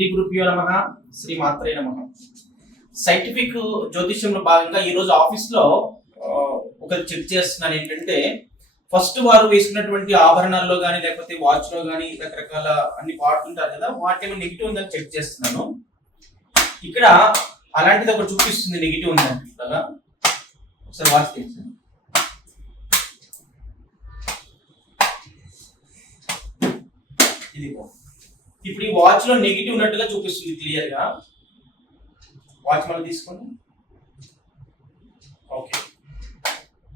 శ్రీ గురుభ్యో నమ శ్రీ మాత్రే నమ. సైంటిఫిక్ జ్యోతిష్యంలో భాగంగా ఈరోజు ఆఫీస్లో ఒకరు చెక్ చేస్తున్నాను ఏంటంటే ఫస్ట్ వారు వేసుకున్నటువంటి ఆభరణాల్లో కానీ లేకపోతే వాచ్లో కానీ రకరకాల అన్ని పార్ట్ ఉంటారు కదా వాటి నెగిటివ్ ఉందని చెక్ చేస్తున్నాను. ఇక్కడ అలాంటిది ఒకటి చూపిస్తుంది నెగిటివ్ ఉందని కదా? ఒకసారి వాచ్ తీయండి ఇది ఇప్పుడు ఈ వాచ్లో నెగిటివ్ ఉన్నట్టుగా చూపిస్తుంది క్లియర్గా. వాచ్ మళ్ళీ తీసుకోండి. ఓకే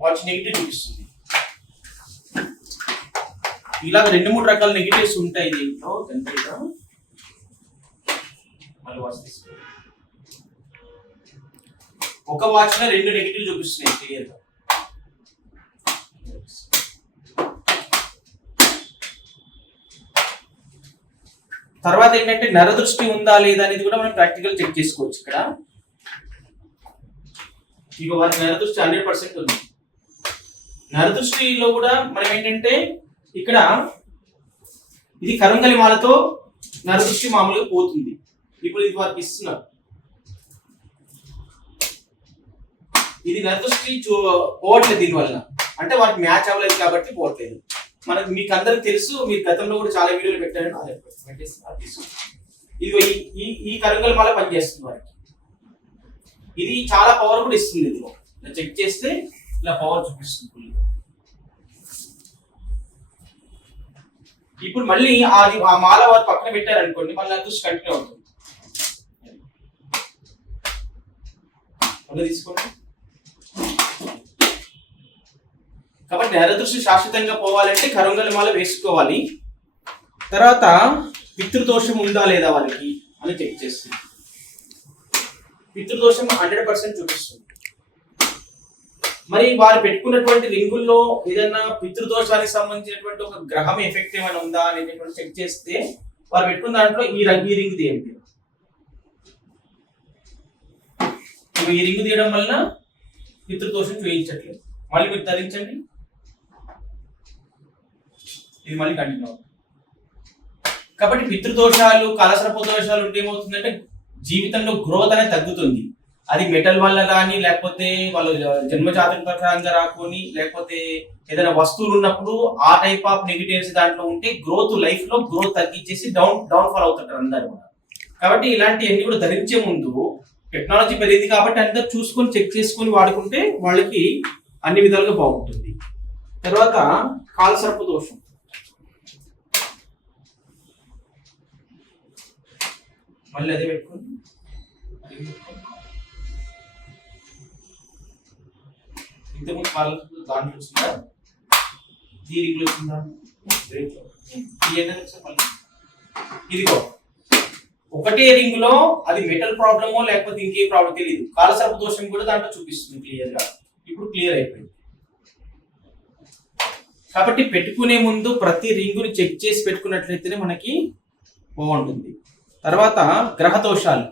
వాచ్ నెగిటివ్ చూపిస్తుంది. ఇలా రెండు మూడు రకాల నెగిటివ్స్ ఉంటాయి దీంట్లో. కనిపిదా మళ్ళీ వాచ్ తీసుకోండి. ఒక వాచ్లో రెండు నెగిటివ్ చూపిస్తున్నాయి క్లియర్ తర్వాత ఏంటంటే నరదృష్టి ఉందా లేదా అనేది కూడా మనం ప్రాక్టికల్ చెక్ చేసుకోవచ్చు ఇక్కడ. ఇక వారి నరదృష్టి హండ్రెడ్ పర్సెంట్ ఉంది. నరదృష్టిలో కూడా మనం ఏంటంటే ఇక్కడ ఇది కరంగలి మాలతో నరదృష్టి మామూలుగా పోతుంది. ఇప్పుడు ఇది వారికి ఇస్తున్నారు. ఇది నరదృష్టి చూ పోవట్లేదు దీనివల్ల. అంటే వారికి మ్యాచ్ అవ్వలేదు కాబట్టి పోవట్లేదు. మనకు మీకు అందరికి తెలుసు మీరు గతంలో కూడా చాలా వీడియోలు పెట్టారు నా పెట్టేసి అది ఇది ఈ- ఈ ఈ కరంగల్ మాల పనిచేస్తుంది వారికి. ఇది చాలా పవర్ కూడా ఇస్తుంది ఇదిగో. ఇలా చెక్ చేస్తే ఇలా పవర్ చూపిస్తుంది ఫుల్ ఇప్పుడు మళ్ళీ అది ఆ మాల వారు పక్కన పెట్టారనుకోండి మళ్ళీ అదృష్టి కంటిన్యూ అవుతుంది. మళ్ళీ తీసుకోండి. నరదృష్టి శాశ్వతంగా పోవాలంటే కరుంగల మాల వేసుకోవాలి. తర్వాత పితృదోషం ఉందా లేదా వాళ్ళకి అని చెక్ చేస్తుంది. పితృదోషం హండ్రెడ్ పర్సెంట్ చూపిస్తుంది. మరి వారు పెట్టుకున్నటువంటి రింగుల్లో ఏదైనా పితృదోషానికి సంబంధించినటువంటి ఒక గ్రహం ఎఫెక్ట్ ఏమైనా ఉందా అనేటువంటి చెక్ చేస్తే వారు పెట్టుకున్న దాంట్లో ఈ రంగు ఈ రింగ్ తీయండి. ఈ రింగ్ తీయడం వలన పితృదోషం చూపించట్లేదు మళ్ళీ మీరు ధరించండి. ఇది మళ్ళీ కంటిన్యూ అవుతుంది. కాబట్టి పితృదోషాలు కలసరపు దోషాలు ఉంటే ఏమవుతుందంటే జీవితంలో గ్రోత్ అనేది తగ్గుతుంది. అది మెటల్ వల్ల కానీ లేకపోతే వాళ్ళు జన్మజాతక ప్రకారంగా రాకొని లేకపోతే ఏదైనా వస్తువులు ఉన్నప్పుడు ఆ టైప్ ఆఫ్ నెగిటివ్స్ దాంట్లో ఉంటే గ్రోత్ లైఫ్లో గ్రోత్ తగ్గించేసి డౌన్ డౌన్ ఫాల్ అవుతుంటారు అందరు కూడా. కాబట్టి ఇలాంటివన్నీ కూడా ధరించే ముందు టెక్నాలజీ పెరిగింది కాబట్టి అందరు చూసుకొని చెక్ చేసుకొని వాడుకుంటే వాళ్ళకి అన్ని విధాలుగా బాగుంటుంది. తర్వాత కాల్సర్ప దోషం మళ్ళీ అదే పెట్టుకోండి అది పెట్టుకోండి. ఇంతకుముందు వాళ్ళ దాంట్లో వచ్చిందా దీనికి వచ్చిందా ఈ ఇదిగో ఒకటే రింగ్లో అది మెటల్ ప్రాబ్లమో లేకపోతే ఇంకే ప్రాబ్లం తెలియదు కాలసర్ప దోషం కూడా దాంట్లో చూపిస్తుంది క్లియర్గా ఇప్పుడు క్లియర్ అయిపోయింది. కాబట్టి పెట్టుకునే ముందు ప్రతి రింగుని చెక్ చేసి పెట్టుకున్నట్లయితేనే మనకి బాగుంటుంది. తర్వాత గ్రహ దోషాలు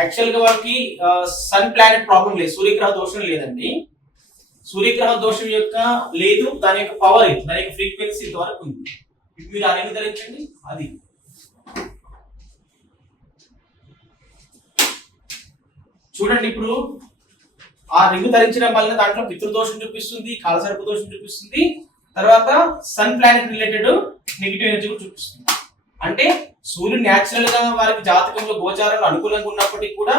యాక్చువల్గా వారికి వాళ్ళకి సన్ ప్లానెట్ ప్రాబ్లం లేదు. సూర్యగ్రహ దోషం లేదండి. సూర్యగ్రహ దోషం యొక్క లేదు దాని యొక్క పవర్ దాని యొక్క ఫ్రీక్వెన్సీ ఇంతవరకు ఉంది. మీరు అనేది ధరించండి అది. చూడండి ఇప్పుడు ఆ రింగ్ ధరించడం వల్ల దాంట్లో పితృదోషం చూపిస్తుంది కాలసర్ప దోషం చూపిస్తుంది. తర్వాత sun planet related negative energy కూడా చూపిస్తుంది. అంటే సూర్యుడు న్యాచురల్గా వారికి జాతకంలో గోచారంలో అనుకూలంగా ఉన్నప్పటికీ కూడా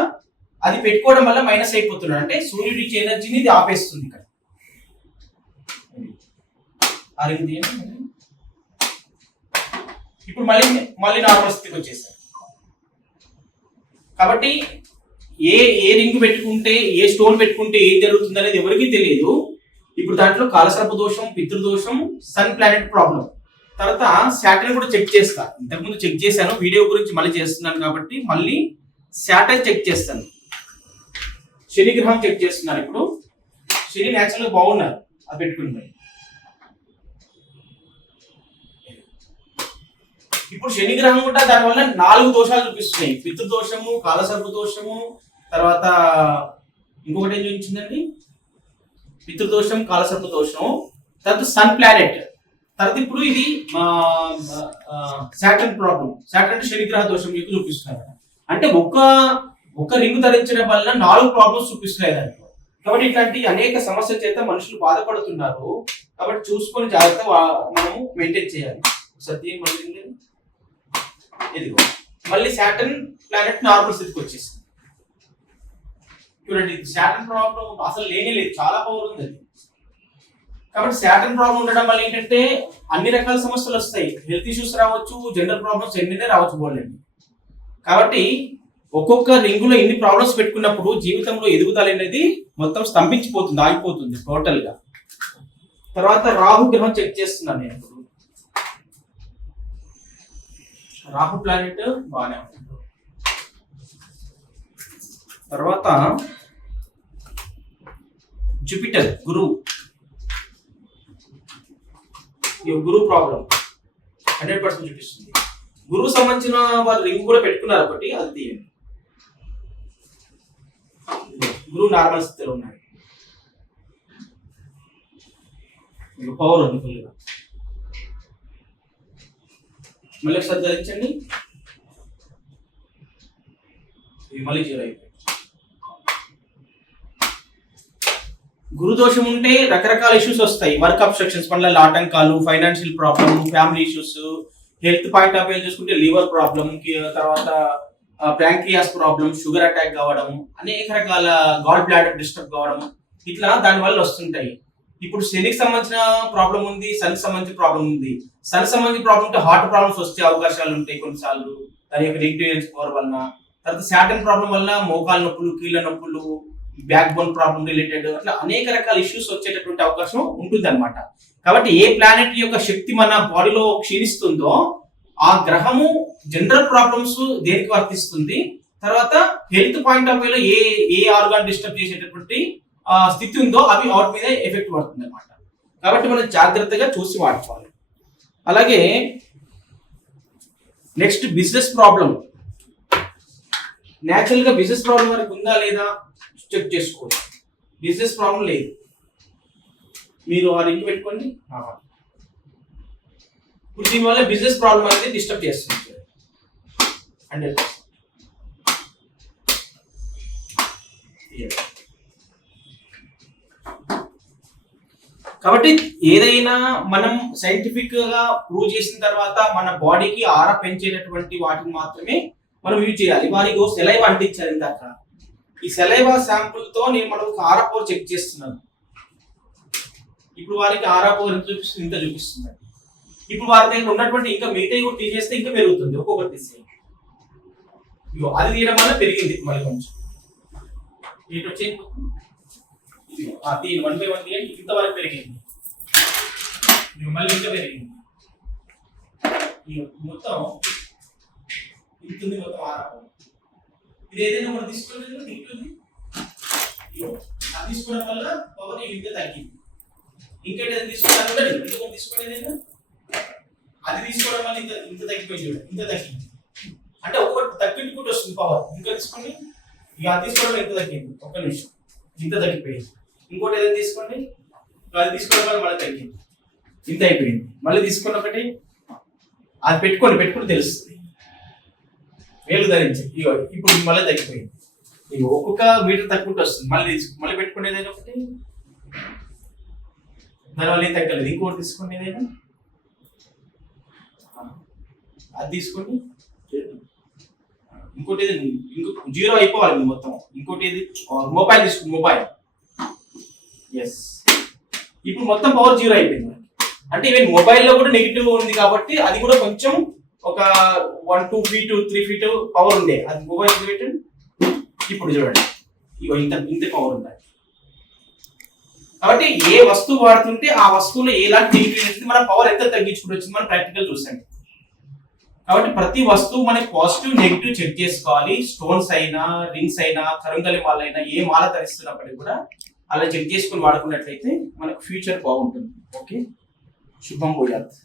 అది పెట్టుకోవడం వల్ల మైనస్ అయిపోతున్నాడు. అంటే సూర్యుడి ఇచ్చే ఎనర్జీని ఇది ఆపేస్తుంది ఇక్కడ. ఆ ఇప్పుడు మళ్ళీ మళ్ళీ నార్మల్ స్థితికి వచ్చేసారు. కాబట్టి ఏ ఏ రింగ్ పెట్టుకుంటే ఏ స్టోన్ పెట్టుకుంటే ఏం జరుగుతుంది అనేది ఎవరికీ తెలియదు. ఇప్పుడు దాంట్లో కాలసర్ప దోషం పితృదోషం సన్ ప్లానెట్ ప్రాబ్లం తర్వాత శాటర్న్ కూడా చెక్ చేస్తా. ఇంతకుముందు చెక్ చేశాను వీడియో గురించి మళ్ళీ చేస్తున్నాను కాబట్టి మళ్ళీ శాటర్ చెక్ చేస్తాను. శని గ్రహం చెక్ చేస్తున్నారు ఇప్పుడు. శని న్యాచురల్ బాగున్నారు అది పెట్టుకుని ఇప్పుడు శని గ్రహం కూడా దానివల్ల నాలుగు దోషాలు చూపిస్తున్నాయి. పితృదోషము కాలసర్ప దోషము తర్వాత ఇంకొకటి ఏం చూపించిందండి? పితృదోషం కాలసర్ప దోషం తర్వాత సన్ ప్లానెట్ తర్వాత ఇప్పుడు ఇది శాటర్న్ ప్రాబ్లం శాటర్న్ శనిగ్రహ దోషం మీకు చూపిస్తున్నారు. అంటే ఒక్క ఒక్క రింగ్ ధరించడం వల్ల నాలుగు ప్రాబ్లమ్స్ చూపిస్తున్నాయి దాంట్లో. కాబట్టి ఇట్లాంటి అనేక సమస్యల చేత మనుషులు బాధపడుతున్నారు. కాబట్టి చూసుకొని జాగ్రత్త మనము మెయింటైన్ చేయాలి. సత్యం మళ్ళీ ఇదిగో. మళ్ళీ శాటర్న్ ప్లానెట్ నార్మల్ స్థితికి వచ్చేసింది. చూడండి శాటర్న్ ప్రాబ్లం అసలు లేనే లేదు. చాలా పవర్ ఉంది అది. కాబట్టి శాటన్ ప్రాబ్లం ఉండడం వల్ల ఏంటంటే అన్ని రకాల సమస్యలు వస్తాయి. హెల్త్ ఇష్యూస్ రావచ్చు జనరల్ ప్రాబ్లమ్స్ ఎన్నినే రావచ్చు బోల్డండి కాబట్టి ఒక్కొక్క రింగులో ఇన్ని ప్రాబ్లమ్స్ పెట్టుకున్నప్పుడు జీవితంలో ఎదుగుదల అనేది మొత్తం స్తంభించిపోతుంది ఆగిపోతుంది టోటల్గా. తర్వాత రాహు గ్రహం చెక్ చేస్తున్నాను నేను ఇప్పుడు. రాహు ప్లానెట్ బాగానే ఉంటుంది. తర్వాత జూపిటర్ గురువు. ఈ గురువు ప్రాబ్లం హండ్రెడ్ పర్సెంట్ చూపిస్తుంది. గురువు సంబంధించిన వారు రింగ్ కూడా పెట్టుకున్నారు ఒకటి అది తీయండి. గురువు నార్మల్ స్థితిలో ఉన్నాడు. పవర్ ఉంది ఫుల్గా మళ్ళీ ఒకసారి ధరించండి ఇది మళ్ళీ జీరో అయిపోయింది. గురుదోషం ఉంటే రకరకాల ఇష్యూస్ వస్తాయి. వర్క్ అబ్స్ట్రక్షన్స్ పనుల ఆటంకాలు financial problem family issues health point of view చూసుకుంటే లివర్ ప్రాబ్లమ్ తర్వాత ప్యాంక్రియాస్ ప్రాబ్లమ్ షుగర్ అటాక్ కావడం అనేక రకాల గాడ్ బ్లాడర్ డిస్టర్బ్ కావడం ఇట్లా దాని వల్ల వస్తుంటాయి. ఇప్పుడు శనికి సంబంధించిన ప్రాబ్లం ఉంది సన్ సంబంధించిన ప్రాబ్లం ఉంది. సన్ సంబంధించిన ప్రాబ్లం ఉంటే హార్ట్ ప్రాబ్లమ్స్ వచ్చే అవకాశాలు ఉంటాయి కొన్నిసార్లు. దాని యొక్క నెగిటివ్ పవర్ వలన తర్వాత శాటన్ ప్రాబ్లం వల్ల మోకాలు నొప్పులు కీళ్ళ నొప్పులు బ్యాక్ బోన్ ప్రాబ్లం రిలేటెడ్ అట్లా అనేక రకాల ఇష్యూస్ వచ్చేటటువంటి అవకాశం ఉంటుంది అనమాట కాబట్టి ఏ ప్లానెట్ యొక్క శక్తి మన బాడీలో క్షీణిస్తుందో ఆ గ్రహము జనరల్ ప్రాబ్లమ్స్ దేనికి వర్తిస్తుంది? తర్వాత హెల్త్ పాయింట్ ఆఫ్ వ్యూలో ఏ ఏ ఆర్గాన్ డిస్టర్బ్ చేసేటటువంటి స్థితి ఉందో అవి వాటి మీద ఎఫెక్ట్ పడుతుంది అనమాట కాబట్టి మనం జాగ్రత్తగా చూసి వాడుకోవాలి. అలాగే నెక్స్ట్ బిజినెస్ ప్రాబ్లం న్యాచురల్గా బిజినెస్ ప్రాబ్లం వరకు ఉందా లేదా? చెక్ చేసుకోవాలి బిజినెస్ ప్రాబ్లం లేదు. మీరు ఆ రింగ్ పెట్టుకోండి. ఇప్పుడు దీనివల్ల బిజినెస్ ప్రాబ్లం అనేది డిస్టర్బ్ చేస్తుంది. హండ్రెడ్ కాబట్టి ఏదైనా మనం సైంటిఫిక్గా ప్రూవ్ చేసిన తర్వాత మన బాడీకి ఆర పెంచేటటువంటి వాటిని మాత్రమే మనం యూజ్ చేయాలి. వారి కోసం ఎలా సెలైవ్ అంటించారు అక్కడ ఈ సెలైవా శాంపుల్తో నేను మనకు ఆరా చెక్ చేస్తున్నాను. ఇప్పుడు వారికి ఆరా ఎంత చూపిస్తుంది? ఇంత చూపిస్తుంది. ఇప్పుడు వారి దగ్గర ఉన్నటువంటి ఇంకా మిగతా కూడా తీసేస్తే ఇంకా పెరుగుతుంది. ఒక్కొక్కటి తీసే అది తీయడం వల్ల పెరిగింది మళ్ళీ కొంచెం. ఏంటి వచ్చి. తీయండి. వన్ బై వన్ తీయండి. ఇంతవరకు పెరిగింది. మళ్ళీ ఇంకా పెరిగింది. మొత్తం. ఇంతుంది మొత్తం ఆరా ఇది ఏదైనా మనం తీసుకోలేదు తింటుంది. అది తీసుకోవడం వల్ల పవర్ ఇంత తగ్గింది. ఇంకేటి అది తీసుకున్నా కూడా ఇంకొకటి తీసుకోలేదైనా అది తీసుకోవడం వల్ల ఇంత ఇంత తగ్గిపోయింది చూడండి ఇంత తగ్గింది. అంటే ఒకటి తగ్గించుకుంటూ కూడా వస్తుంది పవర్. ఇంకా తీసుకోండి. ఇక అది తీసుకోవడం వల్ల ఇంత తగ్గింది. ఒక్క నిమిషం. ఇంత తగ్గిపోయింది. ఇంకోటి ఏదైనా తీసుకోండి. అది తీసుకోవడం వల్ల మళ్ళీ తగ్గింది. ఇంత అయిపోయింది. మళ్ళీ తీసుకున్న ఒకటి అది పెట్టుకోండి పెట్టుకుని తెలుస్తుంది. వేలు ధరించి. ఇగో ఇప్పుడు మళ్ళీ తగ్గిపోయింది. ఇవి ఒక్కొక్క మీటర్ తక్కువ వస్తుంది. మళ్ళీ మళ్ళీ పెట్టుకునేదైనా ఒకటి? దానివల్ల ఏం తగ్గలేదు. ఇంకోటి తీసుకోండి ఏదైనా? అది తీసుకోండి ఇంకోటి ఏది ఇంకో జీరో అయిపోవాలి మొత్తం. ఇంకోటి ఏది? మొబైల్ తీసుకోండి మొబైల్. ఎస్ ఇప్పుడు మొత్తం పవర్ జీరో అయిపోయింది అంటే ఈవెన్ మొబైల్లో కూడా నెగిటివ్ ఉంది కాబట్టి అది కూడా కొంచెం ఒక one two feet three feet power ఉండే. అది మొబైల్ ఫీట్ ఇప్పుడు చూడండి. ఇగో ఇంత ఇంత పవర్ ఉంటాయి కాబట్టి ఏ వస్తువు వాడుతుంటే ఆ వస్తువులో ఎలాంటి ఇంక్రీజ్ మన పవర్ ఎంత తగ్గించుకుంటూ వచ్చింది మనం ప్రాక్టికల్ చూసండి. కాబట్టి ప్రతి వస్తువు మనకి పాజిటివ్ నెగిటివ్ చెక్ చేసుకోవాలి. స్టోన్స్ అయినా రింగ్స్ అయినా కరుంగలి మాలైనా ఏ మాల ధరిస్తున్నప్పటికీ కూడా అలా చెక్ చేసుకుని వాడుకున్నట్లయితే మనకు ఫ్యూచర్ బాగుంటుంది. ఓకే శుభం భూయాత్.